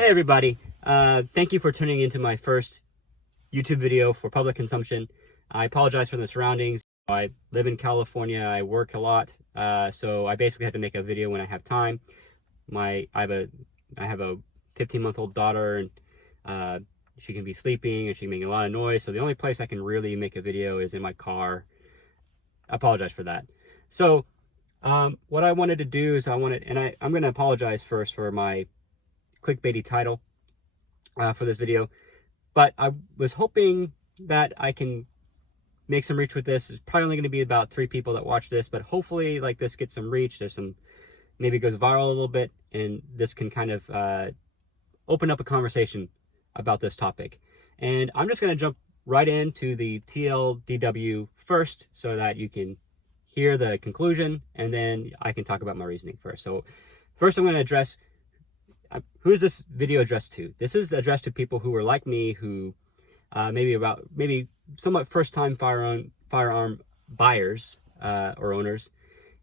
Hey everybody, thank you for tuning into my first YouTube video for public consumption. I apologize for the surroundings. I live in California, I work a lot, so I basically have to make a video when I have time. I have a 15-month-old daughter, and she can be sleeping and she can make a lot of noise, so the only place I can really make a video is in my car. I apologize for that. So what I wanted to do is I'm going to apologize first for my clickbaity title for this video, but I was hoping that I can make some reach with this. It's probably only going to be about 3 people that watch this, but hopefully like this gets some reach. There's some, maybe it goes viral a little bit, and this can kind of open up a conversation about this topic. And I'm just going to jump right into the TLDW first so that you can hear the conclusion, and then I can talk about my reasoning first. So first I'm going to address who is this video addressed to? This is addressed to people who are like me, who maybe somewhat first-time firearm buyers or owners,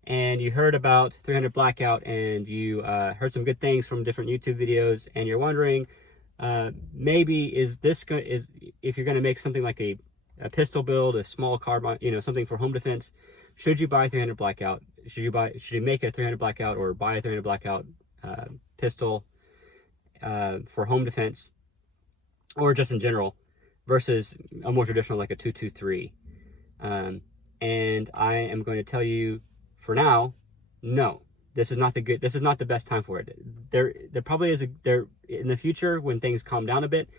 and you heard about 300 Blackout, and you heard some good things from different YouTube videos, and you're wondering maybe if you're going to make something like a pistol build, a small carbine, something for home defense, should you buy 300 Blackout? Should you make a 300 Blackout or buy a 300 Blackout pistol for home defense, or just in general, versus a more traditional like a 223? And I am going to tell you for now, no, this is not the best time for it. There probably is in the future when things calm down a bit.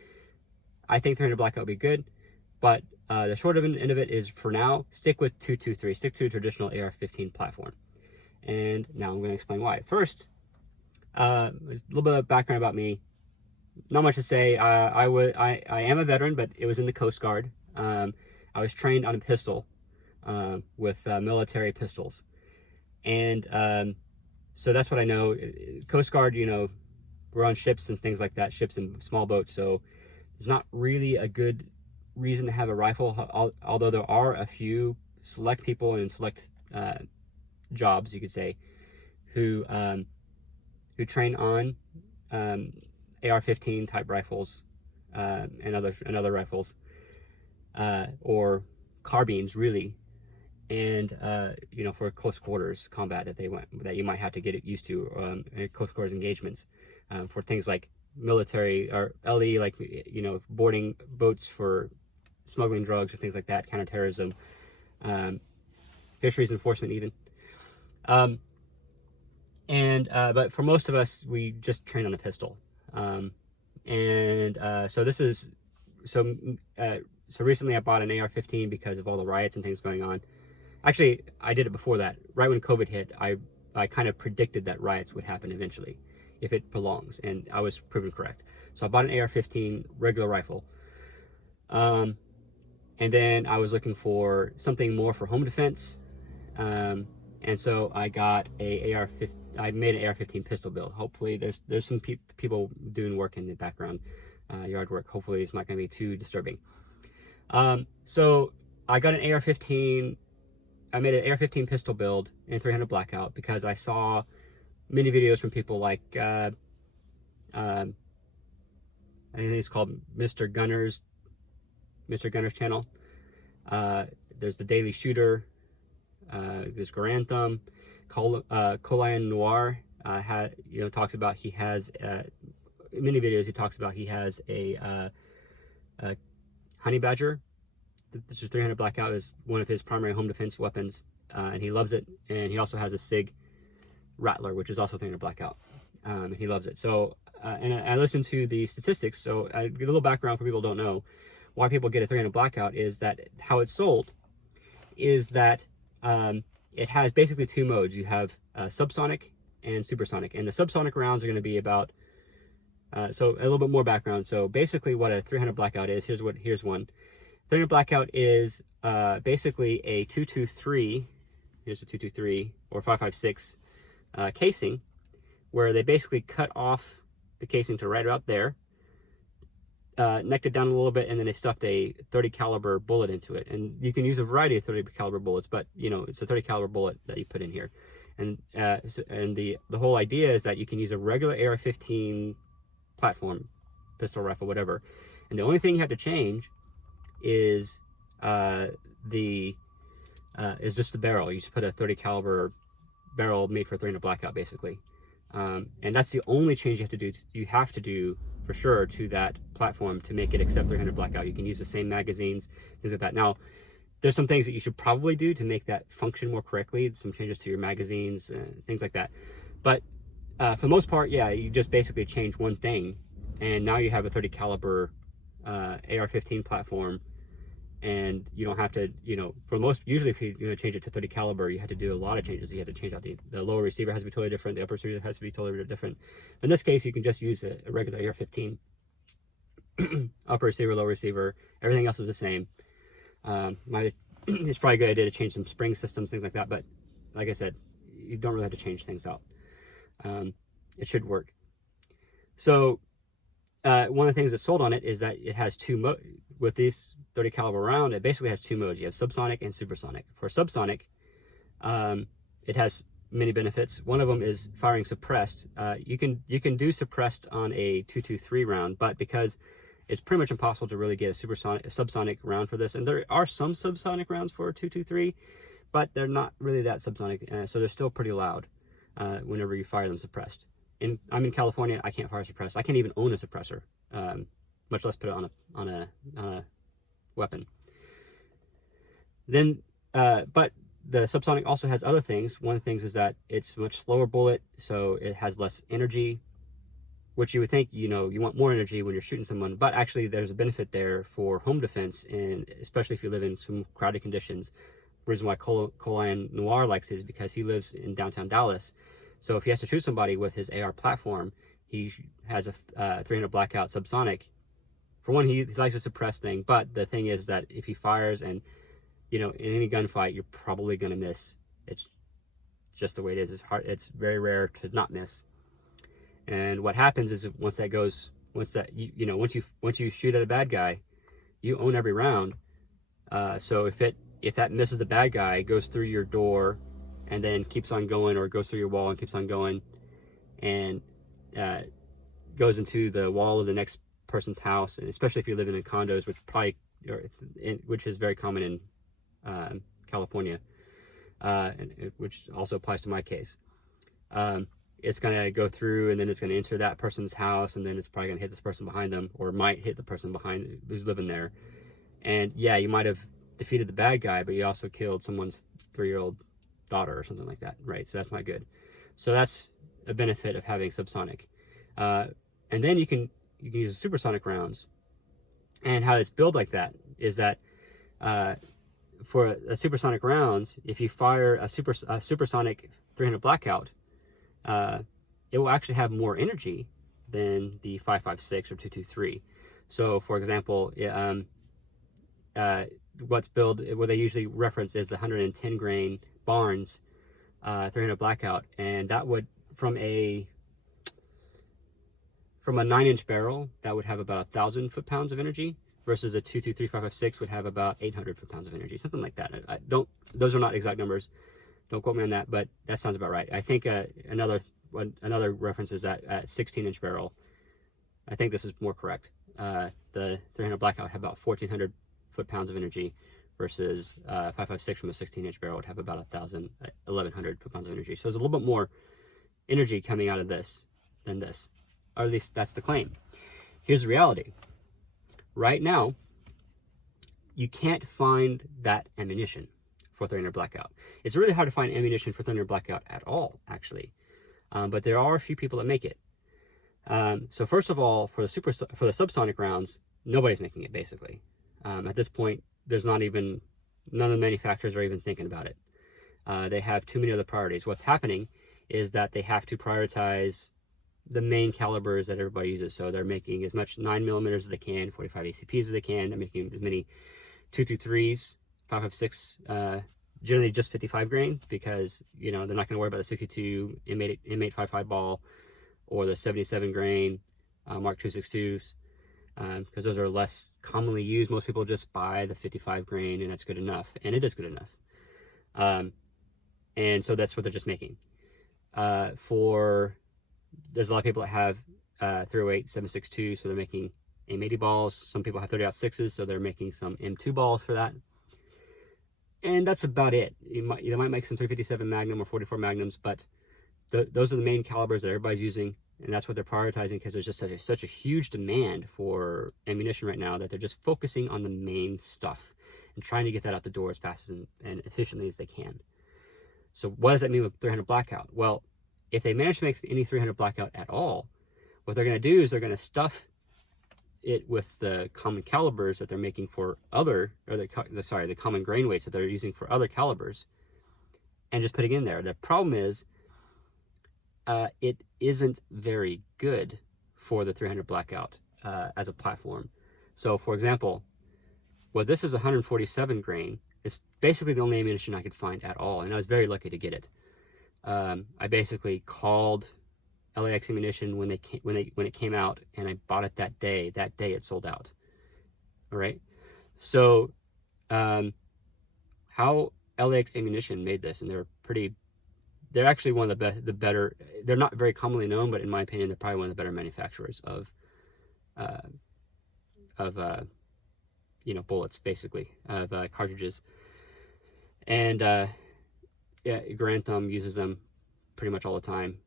I think 300 Blackout would be good, but the short end of it is, for now, stick with 223, stick to a traditional AR-15 platform. And now I'm going to explain why. First, a little bit of background about me. Not much to say. I am a veteran, but it was in the Coast Guard. I was trained on a pistol with military pistols, and so that's what I know. Coast Guard, we're on ships and things like that, ships and small boats. So there's not really a good reason to have a rifle, although there are a few select people in select jobs, you could say, who train on AR-15 type rifles and other rifles, or carbines, really, and for close quarters combat that you might have to get used to in close quarters engagements, for things like military or LE, like boarding boats for smuggling drugs or things like that, counterterrorism, fisheries enforcement even. But for most of us, we just train on a pistol. So recently I bought an AR-15 because of all the riots and things going on. Actually, I did it before that. Right when COVID hit, I kind of predicted that riots would happen eventually if it prolongs, and I was proven correct. So I bought an AR-15 regular rifle. And then I was looking for something more for home defense. And so I got I made an AR-15 pistol build. Hopefully there's some people doing work in the background, yard work. Hopefully it's not going to be too disturbing. So I got an AR-15. I made an AR-15 pistol build in 300 Blackout because I saw many videos from people like, I think it's called Mr. Gunner's channel. There's the Daily Shooter. There's GarandThumb. Colion Noir talks about, he has many videos. He talks about he has a honey badger. This is 300 Blackout is one of his primary home defense weapons, and he loves it. And he also has a SIG Rattler, which is also 300 Blackout. And he loves it. So and I listened to the statistics. So I get a little background for people who don't know why people get a 300 Blackout. Is that how it's sold? Is that it has basically 2 modes. You have subsonic and supersonic, and the subsonic rounds are going to be about so a little bit more background. So basically what a 300 Blackout is, here's one. 300 Blackout is basically a 223, here's a 223 or 5.56 casing, where they basically cut off the casing to right about there, necked it down a little bit, and then they stuffed a 30 caliber bullet into it. And you can use a variety of 30 caliber bullets, but it's a 30 caliber bullet that you put in here. And the whole idea is that you can use a regular AR-15 platform, pistol, rifle, whatever. And the only thing you have to change is just the barrel. You just put a 30 caliber barrel made for 300 Blackout, basically. And that's the only change you have to do for sure to that platform to make it accept 300 Blackout. You can use the same magazines, things like that. Now, there's some things that you should probably do to make that function more correctly, some changes to your magazines, things like that. But for the most part, yeah, you just basically change one thing, and now you have a 30 caliber AR-15 platform, and you don't have to, usually if you change it to 30 caliber, you have to do a lot of changes. You have to change out the lower receiver has to be totally different, the upper receiver has to be totally different. In this case, you can just use a regular AR-15. Upper receiver, lower receiver, everything else is the same. It's probably a good idea to change some spring systems, things like that, but like I said, you don't really have to change things out. It should work. So one of the things that's sold on it is that it has two modes. With this 30 caliber round, it basically has two modes. You have subsonic and supersonic. For subsonic, it has many benefits. One of them is firing suppressed. You can do suppressed on a 223 round, but because it's pretty much impossible to really get a subsonic round for this, and there are some subsonic rounds for a 223, but they're not really that subsonic, so they're still pretty loud whenever you fire them suppressed. I'm in California. I can't fire suppressed. I can't even own a suppressor, much less put it on a weapon. Then, but the subsonic also has other things. One of the things is that it's a much slower bullet, so it has less energy, which you would think, you want more energy when you're shooting someone, but actually there's a benefit there for home defense, and especially if you live in some crowded conditions. The reason why Colion Noir likes it is because he lives in downtown Dallas. So if he has to shoot somebody with his AR platform, he has a 300 Blackout subsonic. For one, he likes a suppressed thing, but the thing is that if he fires and, in any gunfight, you're probably going to miss. It's just the way it is. It's hard. It's very rare to not miss. And what happens is once you shoot at a bad guy, you own every round. So if that misses the bad guy, goes through your door, and then keeps on going, or goes through your wall and keeps on going, and goes into the wall of the next person's house, and especially if you're living in condos, which is very common in California, which also applies to my case. It's going to go through, and then it's going to enter that person's house, and then it's probably going to hit this person behind them, or might hit the person behind who's living there. And yeah, you might have defeated the bad guy, but you also killed someone's 3-year-old daughter or something like that, right? So that's not good. So that's a benefit of having subsonic. And then you can use supersonic rounds. And how it's built like that is that for a supersonic rounds, if you fire a supersonic 300 Blackout, it will actually have more energy than the 5.56 or 223. So, for example, what they usually reference is the 110 grain Barnes 300 Blackout, and that would from a 9-inch barrel, that would have about 1,000 foot-pounds of energy, versus a 223 5.56 would have about 800 foot-pounds of energy, something like that. Those are not exact numbers. Don't quote me on that, but that sounds about right. I think another reference is that at 16-inch barrel, I think this is more correct. The 300 Blackout had about 1,400 foot-pounds of energy, versus 5.56 from a 16-inch barrel would have about 1,100 foot-pounds of energy. So there's a little bit more energy coming out of this than this, or at least that's the claim. Here's the reality. Right now, you can't find that ammunition for 300 Blackout. It's really hard to find ammunition for 300 Blackout at all, actually. But there are a few people that make it. So first of all, for the subsonic rounds, nobody's making it, basically. At this point, none of the manufacturers are even thinking about it. They have too many other priorities. What's happening is that they have to prioritize the main calibers that everybody uses. So they're making as much 9mm as they can, 45 ACPs as they can. They're making as many 223s, 5.56, generally just 55 grain, because they're not going to worry about the 62 M855 ball or the 77 grain Mark 262s, because those are less commonly used. Most people just buy the 55 grain, and that's good enough, and it is good enough. And so that's what they're just making. There's a lot of people that have 308 7.62, so they're making M80 balls. Some people have 30-06s, so they're making some M2 balls for that. And that's about it. They might make some 357 Magnum or 44 Magnums, but those are the main calibers that everybody's using, and that's what they're prioritizing, because there's just such a huge demand for ammunition right now that they're just focusing on the main stuff and trying to get that out the door as fast and efficiently as they can. So what does that mean with 300 Blackout? Well, if they manage to make any 300 Blackout at all, what they're going to do is they're going to stuff it with the common calibers that they're making for other, or the common grain weights that they're using for other calibers, and just putting in there. The problem is, it isn't very good for the 300 Blackout as a platform. So, for example, well, this is 147 grain. It's basically the only ammunition I could find at all, and I was very lucky to get it. I basically called LAX ammunition when it came out, and I bought it that day. That day it sold out. All right. So, how LAX ammunition made this, and they're actually one of the better. They're not very commonly known, but in my opinion, they're probably one of the better manufacturers of bullets, basically, of cartridges. And yeah, GarandThumb uses them pretty much all the time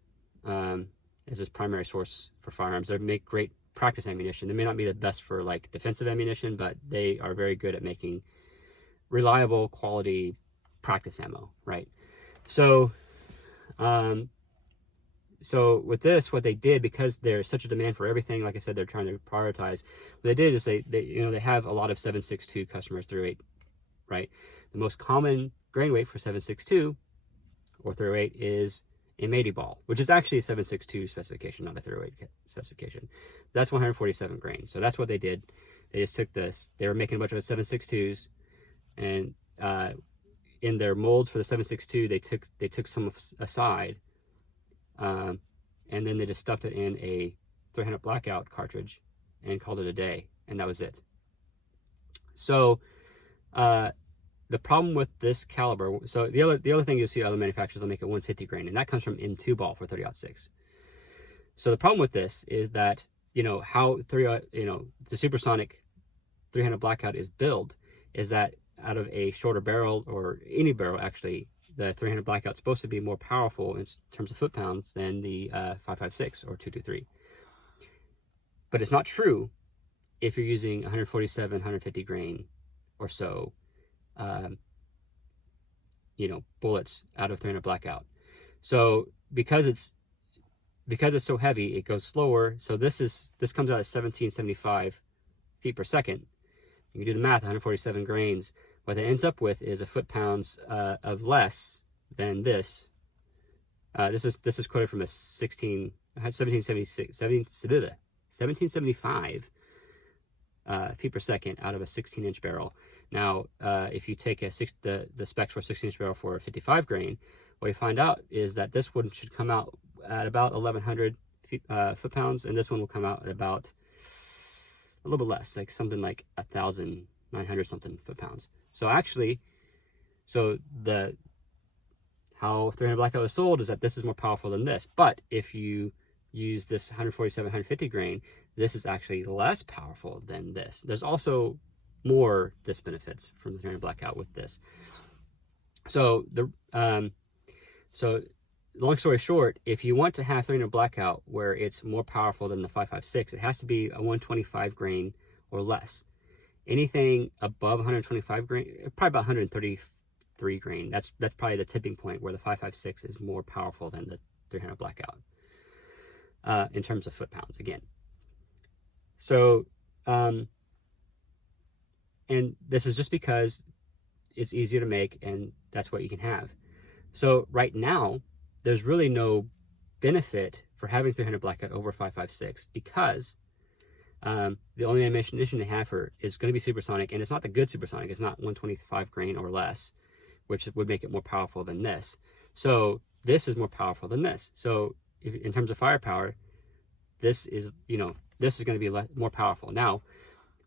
as its primary source for firearms. They make great practice ammunition. They may not be the best for like defensive ammunition, but they are very good at making reliable, quality practice ammo, right? So, so with this, what they did, because there's such a demand for everything, like I said, they're trying to prioritize. What they did is they have a lot of 7.62 customers, 308, right? The most common grain weight for 7.62 or 308 is M80 ball, which is actually a 7.62 specification, not a 308 specification. That's 147 grain. So that's what they did. They just took this. They were making a bunch of 7.62s, and in their molds for the 7.62, they took some aside, and then they just stuffed it in a 300 Blackout cartridge and called it a day, and that was it. So the problem with this caliber, so the other thing you'll see other manufacturers will make a 150 grain, and that comes from M2 ball for 30-06. So the problem with this is that, how the Supersonic 300 Blackout is built is that out of a shorter barrel, or any barrel actually, the 300 Blackout is supposed to be more powerful in terms of foot-pounds than the 5.56 or 223. But it's not true if you're using 147, 150 grain or so, bullets out of 300 Blackout. So because it's so heavy, it goes slower. So this comes out at 1775 feet per second. You can do the math, 147 grains. What it ends up with is a foot-pounds of less than this. This is quoted from a 1775 feet per second out of a 16-inch barrel. Now, if you take the specs for a 16-inch barrel for a 55 grain, what you find out is that this one should come out at about 1,100 foot-pounds, and this one will come out at about a little bit less, like something like 1,900 something foot-pounds. So actually, how 300 Blackout is sold is that this is more powerful than this. But if you use this 147, 150 grain, this is actually less powerful than this. There's also more disbenefits from the 300 Blackout with this. So long story short, if you want to have 300 Blackout where it's more powerful than the 5.56, it has to be a 125 grain or less. Anything above 125 grain, probably about 133 grain. That's probably the tipping point where the 5.56 is more powerful than the 300 Blackout in terms of foot-pounds again. So, and this is just because it's easier to make, and that's what you can have. So right now, there's really no benefit for having 300 Blackout over 5.56 because the only ammunition they have is going to be supersonic, and it's not the good supersonic. It's not 125 grain or less, which would make it more powerful than this. So this is more powerful than this. So in terms of firepower, this is going to be more powerful. Now,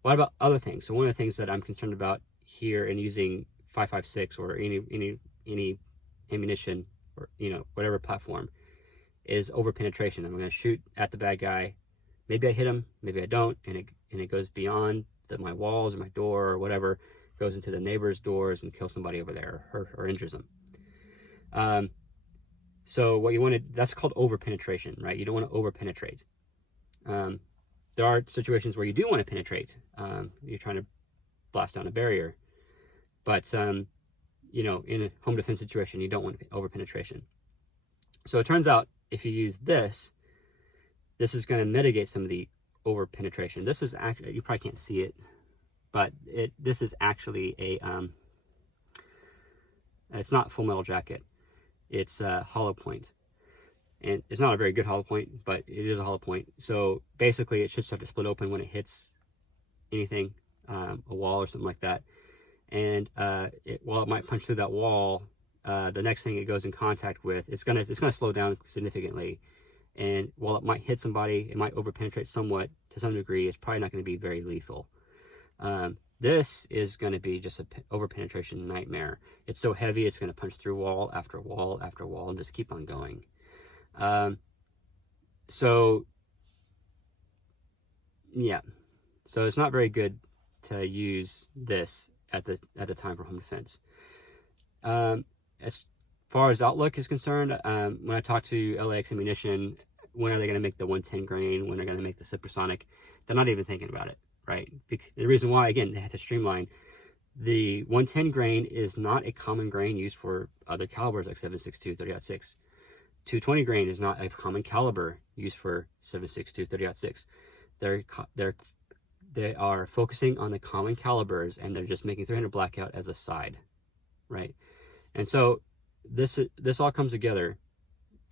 what about other things? So one of the things that I'm concerned about here in using 5.56 or any ammunition or whatever platform is over penetration. I'm going to shoot at the bad guy, maybe I hit them, maybe I don't, and it goes beyond my walls or my door or whatever, goes into the neighbor's doors and kills somebody over there, or injures them. So what you want to, that's called over penetration, right? You don't want to over penetrate. There are situations where you do want to penetrate. You're trying to blast down a barrier, but you know, in a home defense situation, you don't want over penetration. So it turns out if you use this is going to mitigate some of the over penetration. This is actually, you probably can't see it, but this is actually a it's not Full Metal Jacket. It's a hollow point, and it's not a very good hollow point, but it is a hollow point. So basically, it should start to split open when it hits anything, a wall or something like that. And while it might punch through that wall, the next thing it goes in contact with, it's gonna slow down significantly. And while it might hit somebody, it might over penetrate somewhat to some degree. It's probably not going to be very lethal. This is going to be just an over penetration nightmare. It's so heavy, it's going to punch through wall after wall after wall and just keep on going. So yeah, so it's not very good to use this at the time for home defense. As far as outlook is concerned, when I talk to LAX Ammunition, when are they going to make the 110 grain? When are they going to make the supersonic? They're not even thinking about it, right? The reason why, again, they have to streamline. The 110 grain is not a common grain used for other calibers like 7.62, 30-06. 220 grain is not a common caliber used for 7.62, 30-06. They are focusing on the common calibers, and they're just making 300 Blackout as a side, right? And so this all comes together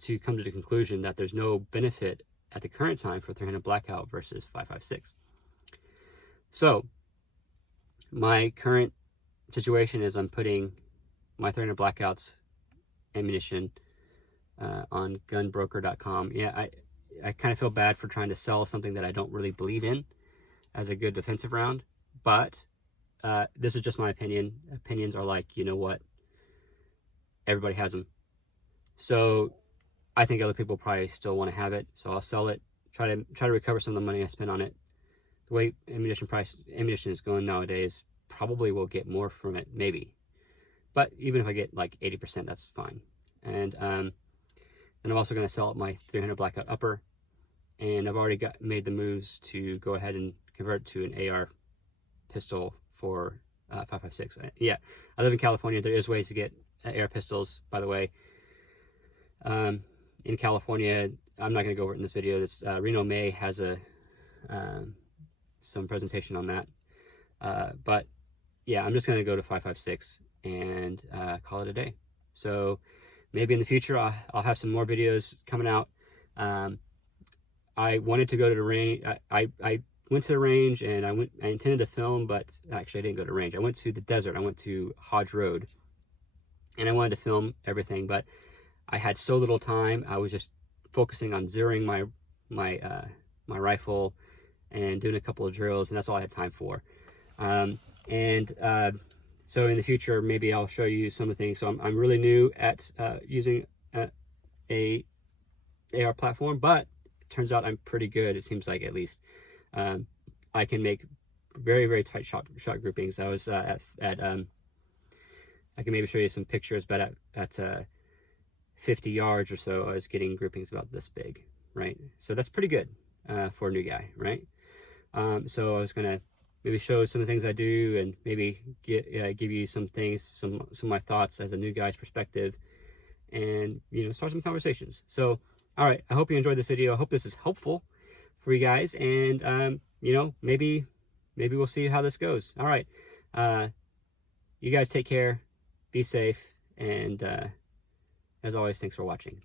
to come to the conclusion that there's no benefit at the current time for 300 Blackout versus 5.56. So my current situation is I'm putting my 300 Blackouts ammunition on gunbroker.com. Yeah, I kind of feel bad for trying to sell something that I don't really believe in as a good defensive round, but this is just my opinion. Opinions are like, you know what, everybody has them. So I think other people probably still want to have it, so I'll sell it, try to recover some of the money I spent on it. The way ammunition is going nowadays, probably will get more from it, maybe. But even if I get like 80%, that's fine. And then I'm also going to sell my 300 Blackout upper, and I've already made the moves to go ahead and convert to an AR pistol for 5.56. Yeah, I live in California. There is ways to get AR pistols, by the way. In California, I'm not going to go over it in this video. This Reno May has some presentation on that. But yeah, I'm just going to go to 5.56 and call it a day. So maybe in the future I'll have some more videos coming out. I wanted to go to the range. I went to the range, and I intended to film, but actually I didn't go to the range. I went to the desert. I went to Hodge Road, and I wanted to film everything, but I had so little time. I was just focusing on zeroing my rifle and doing a couple of drills, and that's all I had time for. So in the future, maybe I'll show you some of the things. So I'm really new at using a AR platform, but it turns out I'm pretty good. It seems like, at least. I can make very, very tight shot groupings. I was I can maybe show you some pictures, but at 50 yards or so, I was getting groupings about this big, right? So that's pretty good for a new guy, right? So I was gonna maybe show some of the things I do, and maybe give you some things, some of my thoughts as a new guy's perspective, and start some conversations. So all right, I hope you enjoyed this video. I hope this is helpful for you guys, and maybe we'll see how this goes. All right, you guys take care, be safe, and as always, thanks for watching.